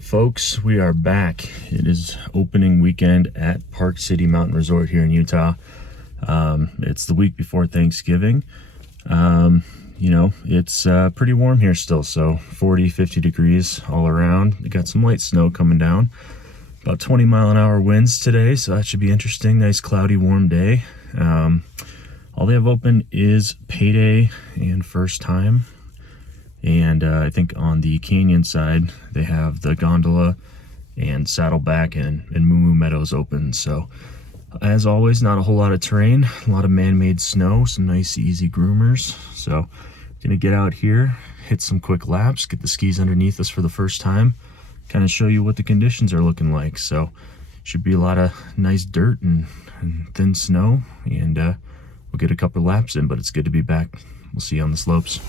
right, folks, we are back. It is opening weekend at Park City Mountain Resort here in Utah. It's the week before Thanksgiving. It's pretty warm here still, so 40-50 degrees all around. We got some light snow coming down, about 20-mile-an-hour winds today, so that should be interesting. Nice cloudy warm day. All they have open is Payday and First Time. And I think on the canyon side, they have the gondola and saddleback and moo meadows open. So as always, not a whole lot of terrain, a lot of man-made snow, some nice easy groomers. So gonna get out here, hit some quick laps, get the skis underneath us for the first time, kind of show you what the conditions are looking like. So should be a lot of nice dirt and thin snow, and we'll get a couple laps in, but it's good to be back. We'll see you on the slopes.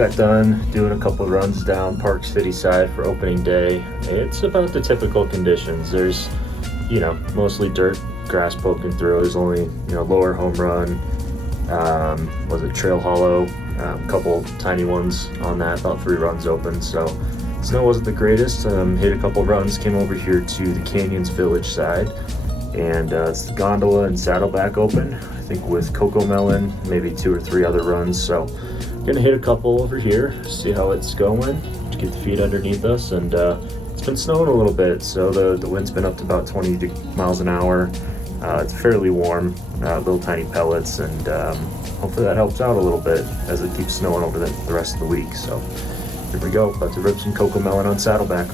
got done doing a couple runs down Park City side for opening day. It's about the typical conditions. There's, mostly dirt, grass poking through. There's only, Lower Homerun, was it Trail Hollow, a couple tiny ones on that, about 3 runs open. So snow wasn't the greatest. Hit a couple runs, came over here to the Canyons Village side, and it's the gondola and saddleback open, I think with coccomellon, maybe 2 or 3 other runs. So gonna hit a couple over here, see how it's going, get the feet underneath us. And it's been snowing a little bit, so the wind's been up to about 20 miles an hour. It's fairly warm, little tiny pellets, and hopefully that helps out a little bit as it keeps snowing over the rest of the week. So here we go, about to rip some coccomellon on saddleback.